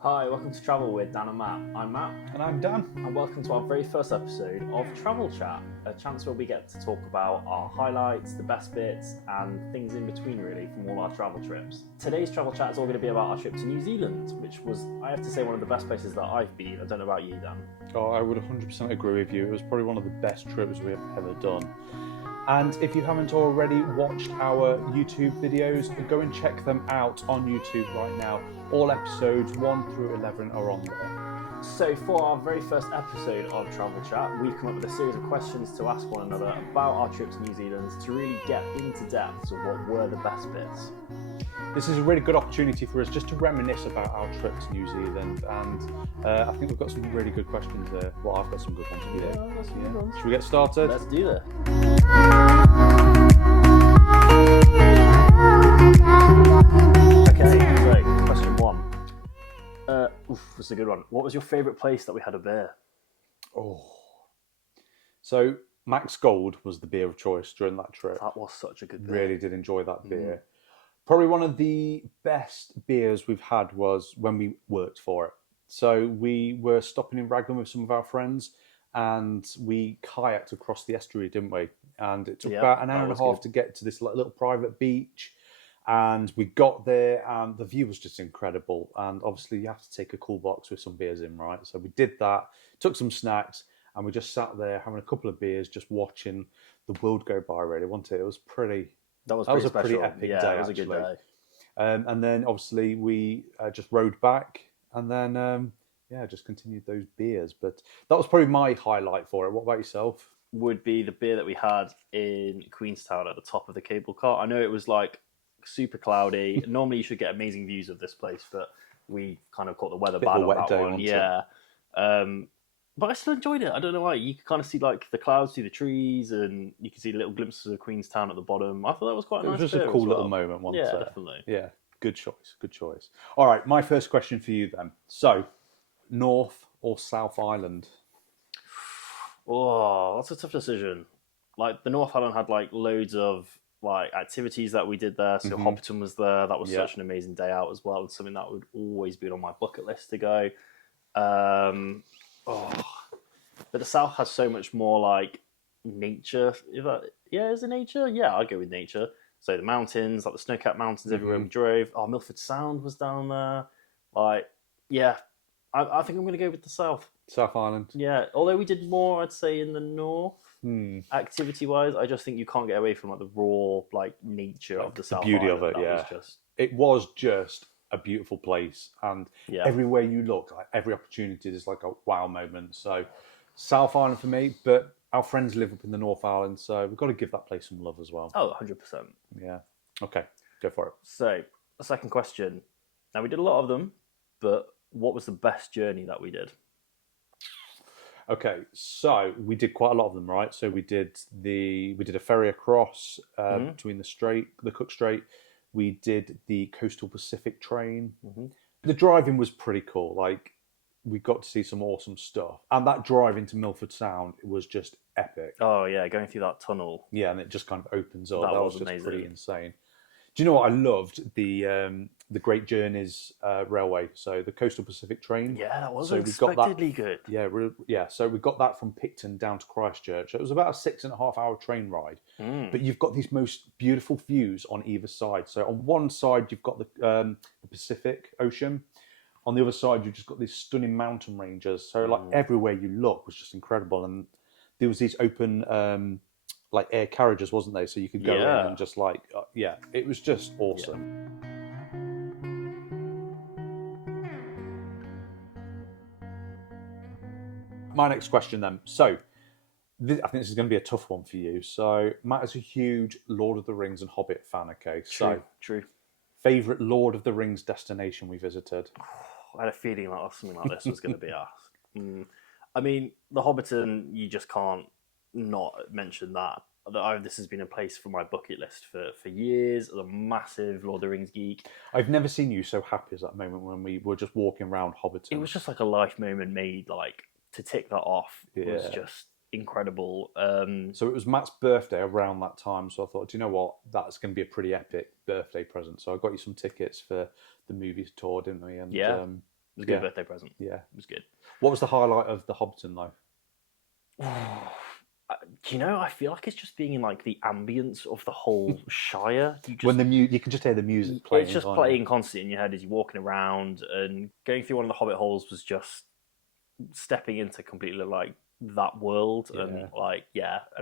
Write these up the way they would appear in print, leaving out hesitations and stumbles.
Hi, welcome to Travel with Dan and Matt. I'm Matt, And I'm Dan. and welcome to our very first episode of Travel Chat, a chance where we get to talk about our highlights, the best bits, and things in between, really, from all our travel trips. Today's Travel Chat is all going to be about our trip to New Zealand, which was, I have to say, one of the best places that I've been. I don't know about you, Dan. Oh, I would 100% agree with you. It was probably one of the best trips we have ever done. And if you haven't already watched our YouTube videos, go and check them out on YouTube right now. All episodes 1 through 11 are on there. So, for our very first episode of Travel Chat, we've come up with a series of questions to ask one another about our trip to New Zealand to really get into depth of what were the best bits. This is a really good opportunity for us just to reminisce about our trip to New Zealand, and I think we've got some really good questions there. Well, I've got some good ones for you. Yeah, that's some good ones. Should we get started? Let's do this. Okay, so question one. This is a good one. What was your favourite place that we had a beer? Oh. So Max Gold was the beer of choice during that trip. That was such a good beer. Really did enjoy that beer. Probably one of the best beers we've had was when we worked for it. So we were stopping in Raglan with some of our friends, and we kayaked across the estuary, didn't we? And it took about an hour and a half to get to this little private beach. And we got there, and the view was just incredible. And obviously, you have to take a cool box with some beers in, right? So we did that, took some snacks, and we just sat there having a couple of beers, just watching the world go by, really, wasn't it? It was pretty... That was a special. pretty epic day, it was actually. A good day. And then, obviously, we just rode back, and then, just continued those beers. But that was probably my highlight for it. What about yourself? Would be the beer that we had in Queenstown at the top of the cable car. I know it was like super cloudy. Normally you should get amazing views of this place, but we kind of caught the weather bad on that one. Yeah. But I still enjoyed it. I don't know why. You could kind of see like the clouds through the trees, and you could see little glimpses of Queenstown at the bottom. I thought that was quite a nice. It was just a cool little moment, wasn't it? Yeah, definitely. Yeah, good choice. Good choice. All right, my first question for you then. So, North or South Island? Oh, that's a tough decision. Like the North Island had like loads of like activities that we did there. So Hobbiton was there. That was such an amazing day out as well, and something that would always be on my bucket list to go. But the South has so much more like nature. Is it nature? Yeah, I'd go with nature. So the mountains, like the snow-capped mountains everywhere we drove. Oh, Milford Sound was down there. Like, yeah, I think I'm going to go with the South. South Island. Yeah, although we did more, I'd say, in the North. Activity-wise, I just think you can't get away from like the raw like nature of the South beauty Island. of it. It was just a beautiful place, and everywhere you look, like every opportunity, there's like a wow moment. So South Island for me, but our friends live up in the North Island, so we've got to give that place some love as well. Oh, 100%. Yeah. Okay, go for it. So the second question. Now we did a lot of them, but what was the best journey that we did? Okay, so we did quite a lot of them, right? So we did a ferry across between the Cook Strait. We did the Coastal Pacific train. The driving was pretty cool. Like we got to see some awesome stuff, and that drive into Milford Sound was just epic. Oh yeah, going through that tunnel. Yeah, and it just kind of opens up. That was just amazing. Pretty insane. Do you know what I loved? The Great Journeys Railway, so the Coastal Pacific train. Yeah, that was unexpectedly good. Yeah, so we got that from Picton down to Christchurch. It was about a 6.5 hour train ride, but you've got these most beautiful views on either side. So on one side you've got the Pacific Ocean, on the other side you've just got these stunning mountain ranges. So like everywhere you look was just incredible, and there was these open like air carriages, wasn't they? So you could go in and just like it was just awesome. Yeah. My next question then. So, I think this is going to be a tough one for you. So, Matt is a huge Lord of the Rings and Hobbit fan, okay? True. Favourite Lord of the Rings destination we visited? I had a feeling like something like this was going to be asked. I mean, the Hobbiton, you just can't not mention that. This has been a place for my bucket list for years. I'm a massive Lord of the Rings geek. I've never seen you so happy as that moment when we were just walking around Hobbiton. It was just like a life moment made like... To tick that off was just incredible. So it was Matt's birthday around that time, so I thought, do you know what? That's going to be a pretty epic birthday present. So I got you some tickets for the movie tour, didn't we? And was a good birthday present. Yeah. It was good. What was the highlight of the Hobbiton, though? I feel like it's just being in like the ambience of the whole Shire. You can just hear the music playing. It's just playing constantly in your head as you're walking around, and going through one of the Hobbit holes was just stepping into completely like that world. And I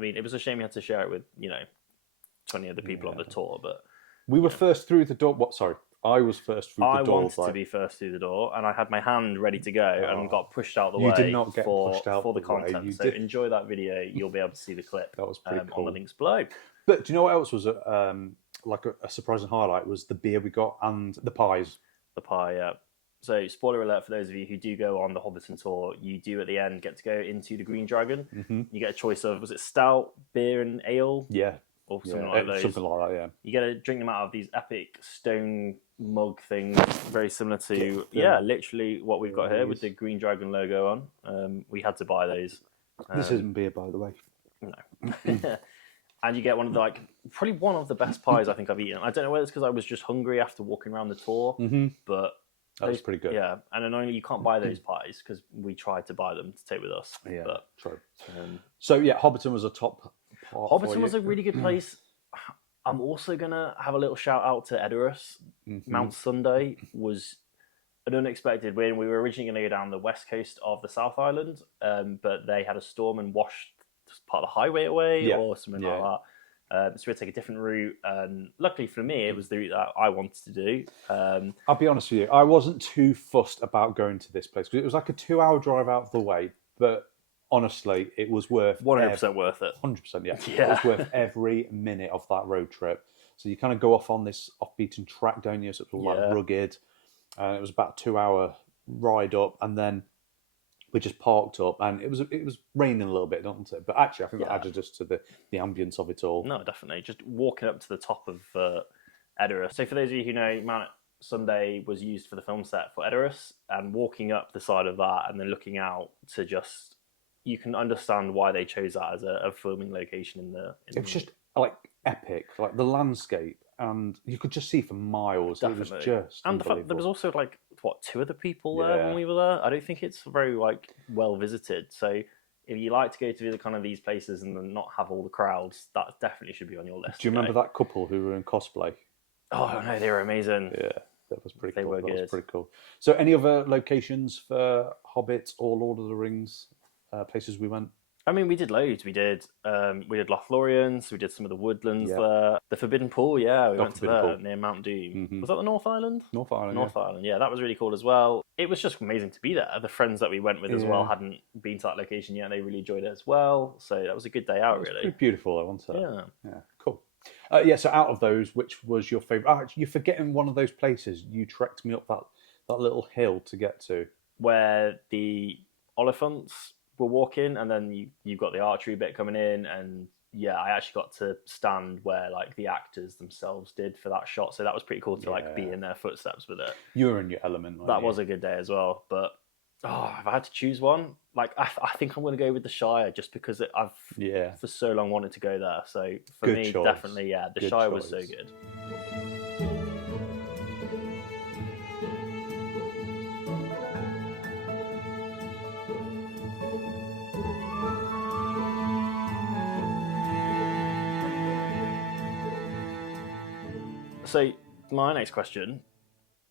mean, it was a shame you had to share it with 20 other people on the tour, but we were first through the door. I was first through the door. I wanted to be first through the door, and I had my hand ready to go, and got pushed out the way. You did not get pushed out for the content. So enjoy that video. You'll be able to see the clip. That was pretty cool. On the links below. But do you know what else was a surprising highlight? Was the beer we got and the pies. The pie, yeah. So spoiler alert for those of you who do go on the Hobbiton tour, you do at the end get to go into the Green Dragon. Mm-hmm. You get a choice of, was it stout, beer and ale? Yeah. Or something like those. Something like that, yeah. You get to drink them out of these epic stone mug things, very similar to, literally what we've got here with the Green Dragon logo on. We had to buy those. This isn't beer, by the way. No. And you get one of the, probably one of the best pies I think I've eaten. I don't know whether it's because I was just hungry after walking around the tour, but that was pretty good. Yeah, and annoyingly, you can't buy those pies because we tried to buy them to take with us. Yeah, but, true. So yeah, Hobbiton was a top part. Hobbiton was a really good place. I'm also gonna have a little shout out to Aotearoa. Mount Sunday was an unexpected win. We were originally going to go down the west coast of the South Island, but they had a storm and washed part of the highway away or something like that. So we had to take a different route, and luckily for me, it was the route that I wanted to do. I'll be honest with you, I wasn't too fussed about going to this place because it was like a 2-hour drive out of the way, but honestly, it was worth 100% worth it. 100%, yeah. It was worth every minute of that road trip. So you kind of go off on this off-beaten track, don't you? So it's all like rugged. It was about a 2-hour ride up, and then we just parked up, and it was raining a little bit, don't it? But actually, I think that added just to the ambience of it all. No, definitely. Just walking up to the top of Aotearoa. So for those of you who know, Mount Sunday was used for the film set for Aotearoa, and walking up the side of that and then looking out to just, you can understand why they chose that as a filming location in the. It was just like epic, like the landscape, and you could just see for miles. Definitely. It was just and the fact there was also 2 other people there when we were there. I don't think it's very well visited. So if you like to go to kind of these places and then not have all the crowds, that definitely should be on your list. Do you remember that couple who were in cosplay? Oh no, they were amazing. Yeah, that was pretty cool. They were good. That was pretty cool. So any other locations for Hobbit or Lord of the Rings places we went? I mean, we did loads. We did Lothlorien, so we did some of the woodlands there. The Forbidden Pool, we went to there near Mount Doom. Mm-hmm. Was that the North Island? North Island, Island, yeah. That was really cool as well. It was just amazing to be there. The friends that we went with as well hadn't been to that location yet, and they really enjoyed it as well. So that was a good day out, really. Pretty beautiful, I want to say. Yeah, cool. So out of those, which was your favourite? You're forgetting one of those places. You trekked me up that little hill to get to. Where the Oliphants were walking, and then you've got the archery bit coming in, and I actually got to stand where the actors themselves did for that shot, so that was pretty cool to be in their footsteps with it. You were in your element. That was a good day as well. But if I had to choose one, I think I'm going to go with the Shire, just because I've for so long wanted to go there. So for me, definitely, the Shire was so good. So my next question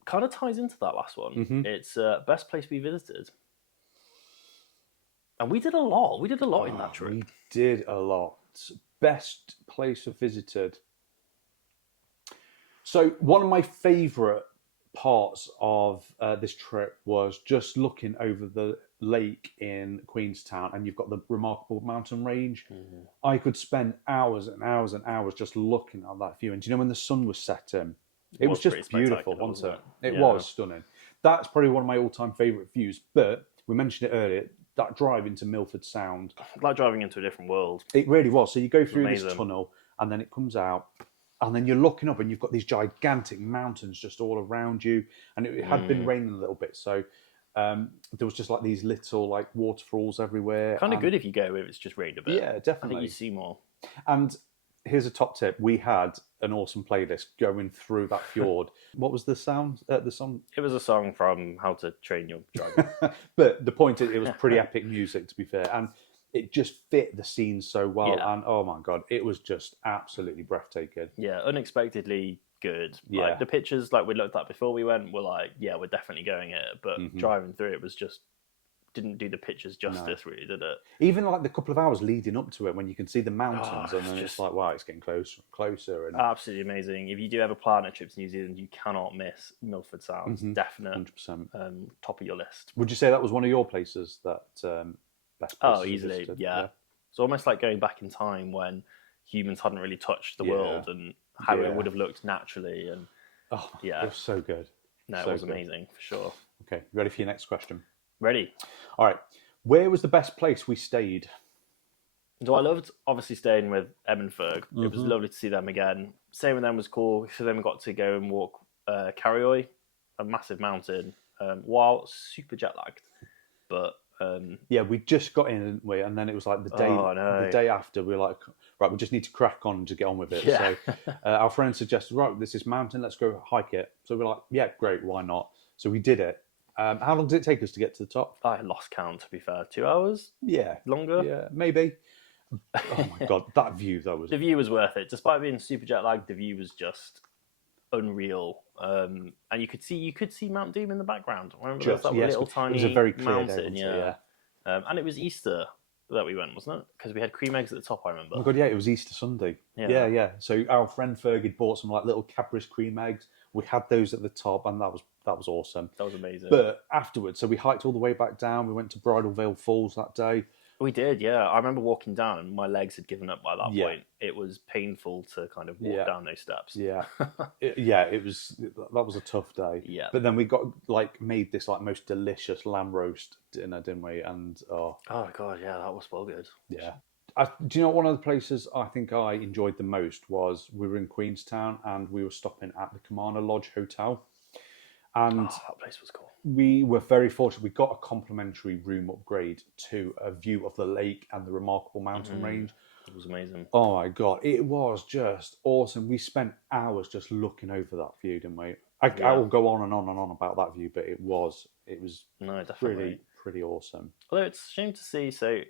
kind of ties into that last one. Mm-hmm. It's best place we visited. And we did a lot. We did a lot in that trip. We did a lot. Best place we've visited. So one of my favourite parts of this trip was just looking over the lake in Queenstown, and you've got the remarkable mountain range. Mm-hmm. I could spend hours and hours and hours just looking at that view. And do you know, when the sun was setting, it was just beautiful, wasn't it? It was stunning. That's probably one of my all-time favourite views. But we mentioned it earlier, that drive into Milford Sound. Like driving into a different world. It really was. So you go through this tunnel, and then it comes out, and then you're looking up, and you've got these gigantic mountains just all around you. And it had been raining a little bit, so there was just these little waterfalls everywhere. Kind of good if you go if it's just rained a bit. Yeah, definitely. I think you see more. And here's a top tip: we had an awesome playlist going through that fjord. What was the sound? The song? It was a song from How to Train Your Dragon. But the point is, it was pretty epic music, to be fair, and it just fit the scene so well. Yeah. And oh my god, it was just absolutely breathtaking. Yeah, unexpectedly good. Yeah. Like the pictures, like we looked at before we went, were like, yeah, we're definitely going here. But driving through it was just didn't do the pictures justice, really, did it? Even like the couple of hours leading up to it, when you can see the mountains, and then it's like, wow, it's getting closer and closer. And absolutely amazing. If you do ever plan a trip to New Zealand, you cannot miss Milford Sounds. Definite, 100%. Top of your list. Would you say that was one of your places that best places? Oh, easily, yeah. It's almost like going back in time when humans hadn't really touched the world and how it would have looked naturally. And it was so good. No, it was amazing for sure. Okay, ready for your next question? Ready. All right. Where was the best place we stayed? So I loved obviously staying with Em and Ferg. It was lovely to see them again. Staying with them was cool. So then we got to go and walk Carrioi, a massive mountain, while super jet lagged. But we just got in, didn't we? And then it was like the day after, we were like, right, we just need to crack on and just get on with it. Yeah. So our friend suggested, right, this is mountain, let's go hike it. So we're like, yeah, great, why not? So we did it. How long did it take us to get to the top? I lost count, to be fair. 2 hours? Yeah. Longer? Yeah, maybe. Oh my god, that view though was... The view was worth it. Despite being super jet lagged, the view was just unreal. And you could see Mount Doom in the background. I remember there was that little tiny it was a very clear mountain. Day, and it was Easter that we went, wasn't it? Because we had cream eggs at the top, I remember. Oh my god, yeah, it was Easter Sunday. Yeah. So our friend Ferg had bought some like little Cadbury's cream eggs. We had those at the top, and that was awesome. That was amazing. But afterwards, so we hiked all the way back down. We went to Bridal Veil Falls that day. We did, yeah. I remember walking down, and my legs had given up by that point. It was painful to kind of walk down those steps. Yeah, that was a tough day. Yeah. But then we got made this most delicious lamb roast dinner, didn't we? And oh god, yeah, that was well good. Yeah. Do you know one of the places I think I enjoyed the most was we were in Queenstown and we were stopping at the Kamana Lodge Hotel. And that place was cool. We were very fortunate. We got a complimentary room upgrade to a view of the lake and the remarkable mountain range. It was amazing. Oh my god, it was just awesome. We spent hours just looking over that view, didn't we? I will go on and on and on about that view, but it was no, definitely pretty awesome. Although it's a shame to see. So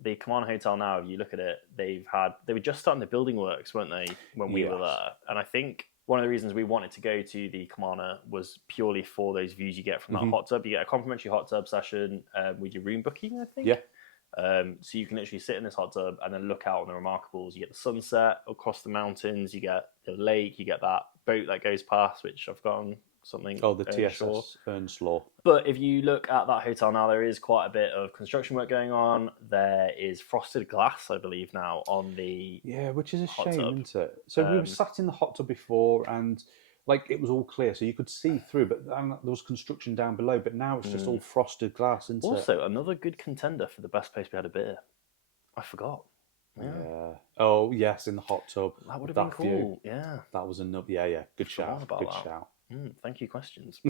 the Kamana Hotel now, if you look at it, they were just starting the building works, weren't they, when we were there? And I think one of the reasons we wanted to go to the Kamana was purely for those views you get from that hot tub. You get a complimentary hot tub session with your room booking, I think. Yeah. So you can literally sit in this hot tub and then look out on the remarkables. You get the sunset across the mountains. You get the lake. You get that boat that goes past, which I've forgotten something. Oh, the TSS Earnslaw. But if you look at that hotel now, there is quite a bit of construction work going on. There is frosted glass, I believe, now on the which is a shame, tub. Isn't it? So we were sat in the hot tub before, and it was all clear, so you could see through. But there was construction down below. But now it's just all frosted glass, isn't it? Also, another good contender for the best place we had a beer. I forgot. Yeah. Oh yes, in the hot tub. That would have been cool. View. Yeah. That was another. Yeah. Good shout. Good shout. Thank you. Questions.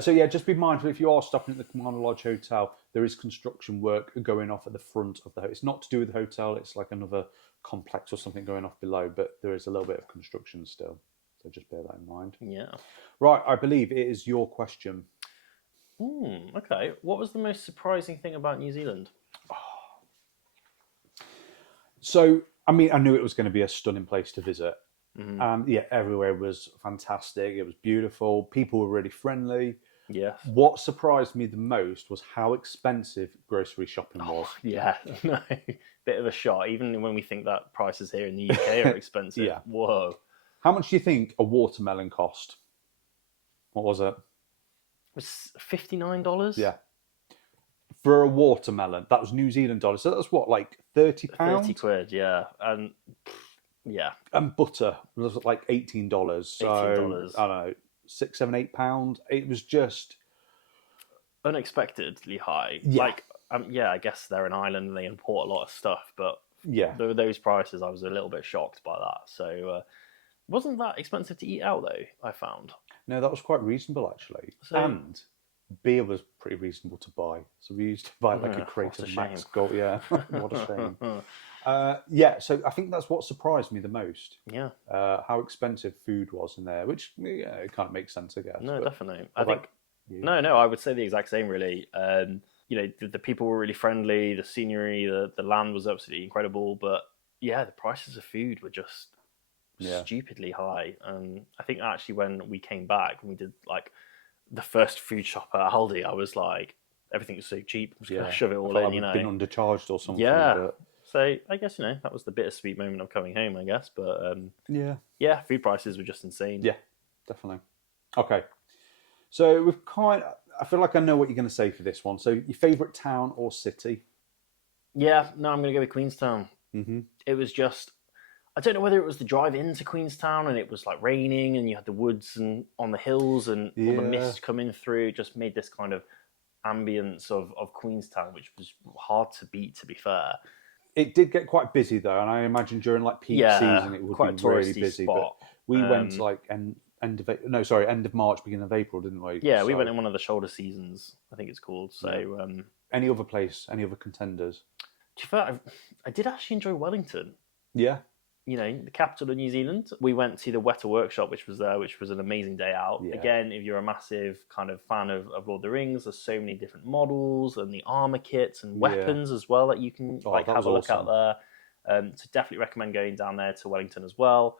So just be mindful if you are stopping at the Kamana Lodge Hotel, there is construction work going off at the front of the hotel. It's not to do with the hotel, it's like another complex or something going off below, but there is a little bit of construction still. So just bear that in mind. Yeah. Right, I believe it is your question. Okay. What was the most surprising thing about New Zealand? So, I mean, I knew it was going to be a stunning place to visit. Everywhere was fantastic. It was beautiful. People were really friendly. Yes. What surprised me the most was how expensive grocery shopping was. Yeah, no, bit of a shock. Even when we think that prices here in the UK are expensive. Yeah. Whoa. How much do you think a watermelon cost? What was it? It was $59? Yeah. For a watermelon, that was New Zealand dollars. So that's what, like £30? 30 quid, yeah. And yeah. And butter was like $18. So $18. I don't know, £6, £7, £8. It was just unexpectedly high. Yeah. I guess they're an island and they import a lot of stuff, but those prices, I was a little bit shocked by that. So wasn't that expensive to eat out though, I found. No, that was quite reasonable actually. So, and beer was pretty reasonable to buy. So we used to buy like a crate of Max Gold. Yeah, what a shame. So I think that's what surprised me the most. Yeah. How expensive food was in there, which it kind of makes sense, I guess. No, but definitely. I think no, I would say the exact same. Really, the people were really friendly. The scenery, the land was absolutely incredible. But yeah, the prices of food were just stupidly high. I think actually when we came back and we did like the first food shop at Aldi, I was like, everything was so cheap. I'm just gonna shove it all in. Like been undercharged or something. Yeah. But... So I guess that was the bittersweet moment of coming home, I guess. But food prices were just insane. Yeah, definitely. Okay, so I feel like I know what you're going to say for this one. So your favourite town or city? Yeah, no, I'm going to go with Queenstown. Mm-hmm. It was just, I don't know whether it was the drive into Queenstown and it was like raining and you had the woods and on the hills and all the mist coming through. It just made this kind of ambience of Queenstown, which was hard to beat, to be fair. It did get quite busy though, and I imagine during like peak season it would quite be really busy. Spot. But we went like end of March, beginning of April, didn't we? Yeah, we went in one of the shoulder seasons, I think it's called. So, any other contenders? To be fair, I did actually enjoy Wellington. Yeah. The capital of New Zealand. We went to the Weta Workshop, which was there, which was an amazing day out. Yeah. Again, if you're a massive kind of fan of Lord of the Rings, there's so many different models and the armor kits and weapons as well that you can have a look out there. So definitely recommend going down there to Wellington as well.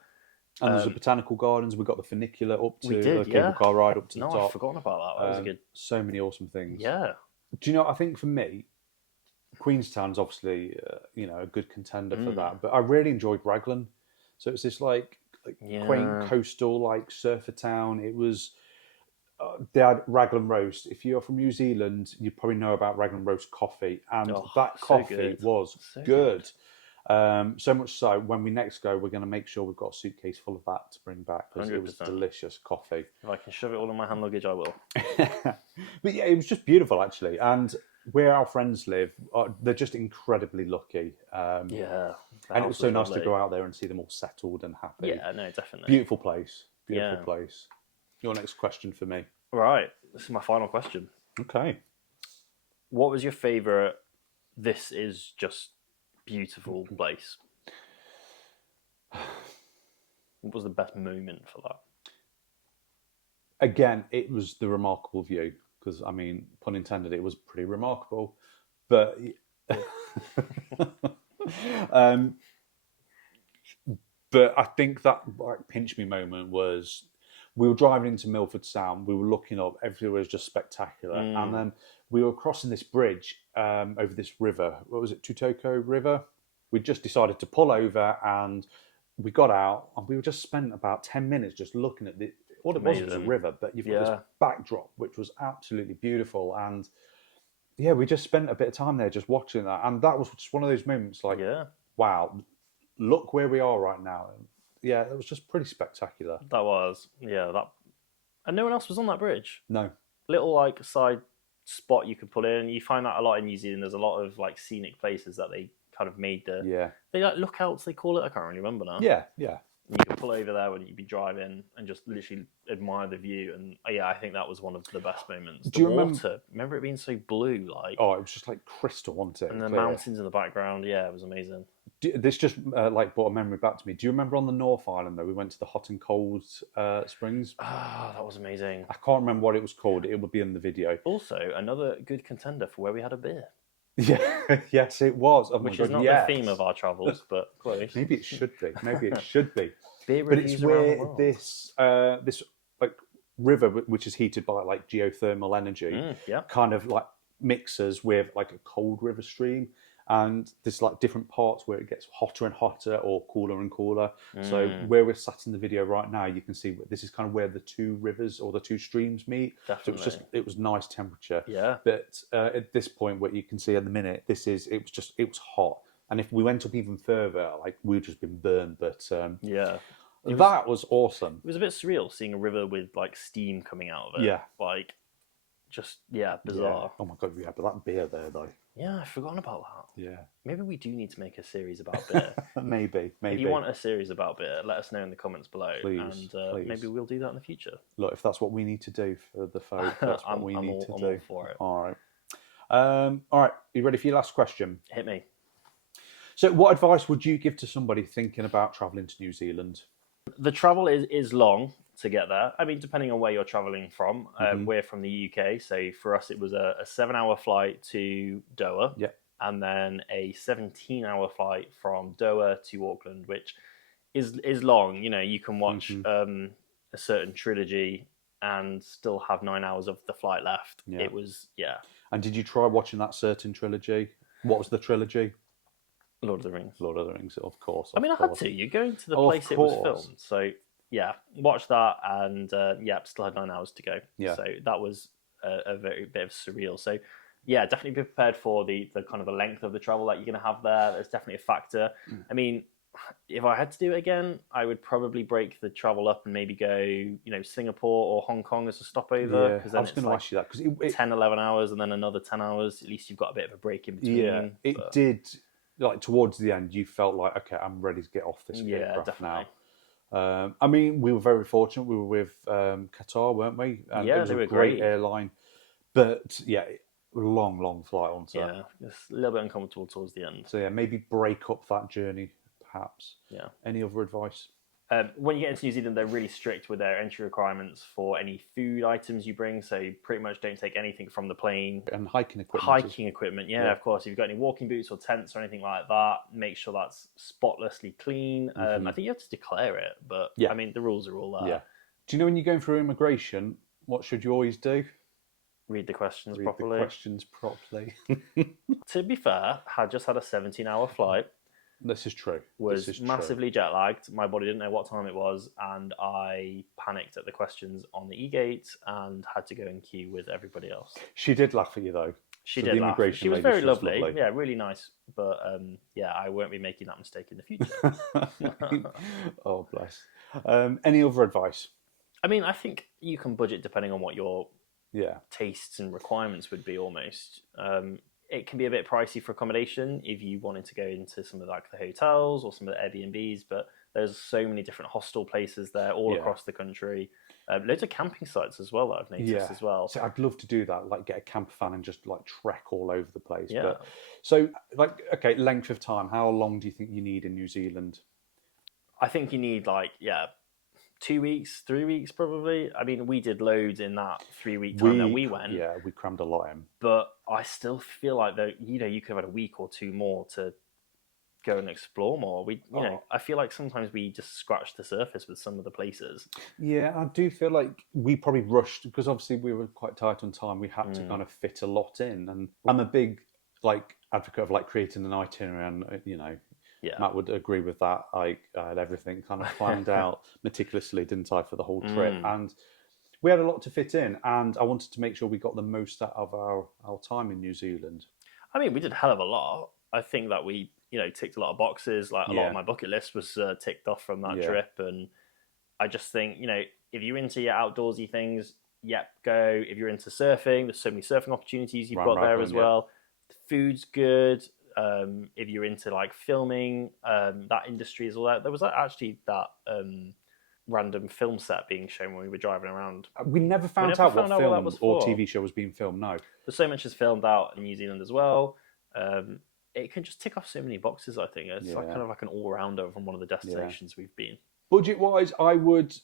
And there's the botanical gardens. We got the funicular up to the cable car ride up to the top. I've forgotten about that. That was good. So many awesome things. Yeah. Do you know? I think for me, Queenstown's obviously a good contender for that. But I really enjoyed Raglan. So it's this like quaint coastal like surfer town. It was they had Raglan roast. If you're from New Zealand, you probably know about Raglan roast coffee, and that coffee was so good. So much so, when we next go, we're going to make sure we've got a suitcase full of that to bring back because it was delicious coffee. If I can shove it all in my hand luggage, I will. But yeah, it was just beautiful actually, and where our friends live, they're just incredibly lucky. And it was so nice to go out there and see them all settled and happy. Yeah, no, definitely. Beautiful place. Beautiful place. Your next question for me. Right, this is my final question. Okay. What was your favourite? This is just beautiful place. What was the best moment for that? Again, it was the remarkable view. Because, I mean, pun intended, it was pretty remarkable. But but I think that pinch me moment was we were driving into Milford Sound. We were looking up. Everywhere was just spectacular. And then we were crossing this bridge over this river. What was it? Tutoko River. We just decided to pull over and we got out and we were just spent about 10 minutes just looking at the... All it was a river, but you've got this backdrop, which was absolutely beautiful. And we just spent a bit of time there just watching that. And that was just one of those moments like, wow, look where we are right now. And it was just pretty spectacular. That was, and no one else was on that bridge. No. Little like side spot you could pull in. You find that a lot in New Zealand. There's a lot of like scenic places that they kind of made they like lookouts, they call it. I can't really remember now. Yeah. And you can pull over there when you'd be driving and just literally admire the view. And I think that was one of the best moments. Do you remember it being so blue? Like, it was just like crystal, wasn't it? And the mountains in the background. Yeah, it was amazing. This just brought a memory back to me. Do you remember on the North Island though? We went to the hot and cold springs. Ah, that was amazing. I can't remember what it was called. It would be in the video. Also, another good contender for where we had a beer. Yeah, yes, it was. Which is not the theme of our travels, but close. Maybe it should be. Beer but it's where this like river, which is heated by like geothermal energy, kind of like mixes with like a cold river stream, and there's like different parts where it gets hotter and hotter or cooler and cooler. So where we're sat in the video right now, you can see this is kind of where the two rivers or the two streams meet. Definitely. So it was nice temperature. Yeah. But at this point, what you can see at the minute, it was hot. And if we went up even further, like we'd just been burned. But that was awesome. It was a bit surreal seeing a river with like steam coming out of it. Yeah. Like, just bizarre. Yeah. Oh my god, but that beer there though. Yeah, I've forgotten about that. Yeah. Maybe we do need to make a series about beer. Maybe. If you want a series about beer, let us know in the comments below. Please, and maybe we'll do that in the future. Look, if that's what we need to do for the folk, that's what we need to do. I'm all for it. All right. All right. You ready for your last question? Hit me. So, what advice would you give to somebody thinking about travelling to New Zealand? The travel is long to get there. I mean, depending on where you're travelling from. We're from the UK, so for us it was a 7-hour flight to Doha. Yeah. And then a 17-hour flight from Doha to Auckland, which is long. You know, you can watch a certain trilogy and still have 9 hours of the flight left. Yeah. It was, yeah. And did you try watching that certain trilogy? What was the trilogy? Lord of the Rings. Lord of the Rings, of course. I had to. You're going to the place it was filmed. So, yeah, watch that and, still had 9 hours to go. Yeah. So that was a very bit of surreal. So, yeah, definitely be prepared for the kind of the length of the travel that you're going to have there. There's definitely a factor. I mean, if I had to do it again, I would probably break the travel up and maybe go, Singapore or Hong Kong as a stopover. Because I was going to ask you that. Because 10, 11 hours and then another 10 hours. At least you've got a bit of a break in between. Yeah, it did. Like towards the end, you felt like, okay, I'm ready to get off this aircraft now. I mean, we were very fortunate. We were with Qatar, weren't we? And it was they were a great great airline. But yeah, long flight on. So. Yeah, it's a little bit uncomfortable towards the end. So yeah, maybe break up that journey, perhaps. Yeah. Any other advice? When you get into New Zealand, they're really strict with their entry requirements for any food items you bring. So you pretty much don't take anything from the plane. And hiking equipment. Hiking equipment, yeah, of course. If you've got any walking boots or tents or anything like that, make sure that's spotlessly clean. I think you have to declare it, but I mean, the rules are all there. Yeah. Do you know when you're going through immigration, what should you always do? Read the questions properly. To be fair, I just had a 17-hour flight. This is true. Was massively jet lagged. My body didn't know what time it was, and I panicked at the questions on the e-gate and had to go in queue with everybody else. She did laugh at you though. She did laugh. She was very lovely. Yeah, really nice. But I won't be making that mistake in the future. Oh, bless. Any other advice? I mean, I think you can budget depending on what your tastes and requirements would be almost. It can be a bit pricey for accommodation if you wanted to go into some of the hotels or some of the Airbnbs, but there's so many different hostel places there all across the country. Loads of camping sites as well that I've noticed as well. So I'd love to do that, like get a camper van and just like trek all over the place. Yeah. But, so length of time, how long do you think you need in New Zealand? I think you need 2 weeks, 3 weeks probably. I mean, we did loads in that 3-week time that we went. Yeah, we crammed a lot in. But I still feel like you could have had a week or two more to go and explore more. I feel like sometimes we just scratched the surface with some of the places. Yeah, I do feel like we probably rushed because obviously we were quite tight on time. We had to kind of fit a lot in, and I'm a big advocate of creating an itinerary, and Matt would agree with that. I had everything kind of planned out meticulously, didn't I, for the whole trip? And we had a lot to fit in, and I wanted to make sure we got the most out of our time in New Zealand. I mean, we did a hell of a lot. I think that we, ticked a lot of boxes. A lot of my bucket list was ticked off from that trip. And I just think, if you're into your outdoorsy things, go. If you're into surfing, there's so many surfing opportunities you've got there as well. The food's good. If you're into filming, that industry as well. There was actually that random film set being shown when we were driving around. We never found out what film or TV show was being filmed. No, there's so much is filmed out in New Zealand as well. It can just tick off so many boxes. I think it's kind of like an all-rounder from one of the destinations we've been. Budget-wise, I would.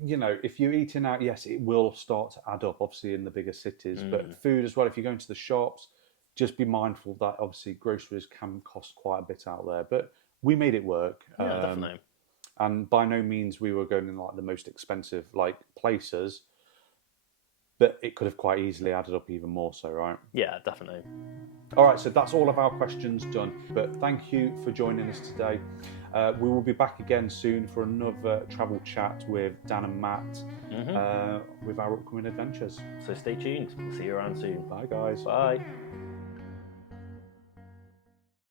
If you're eating out, yes, it will start to add up. Obviously, in the bigger cities, but food as well. If you're going to the shops, just be mindful that obviously groceries can cost quite a bit out there, but we made it work. Yeah, definitely. And by no means we were going in the most expensive places, but it could have quite easily added up even more so, right? Yeah, definitely. All right, so that's all of our questions done. But thank you for joining us today. We will be back again soon for another travel chat with Dan and Matt with our upcoming adventures. So stay tuned. We'll see you around soon. Bye, guys. Bye.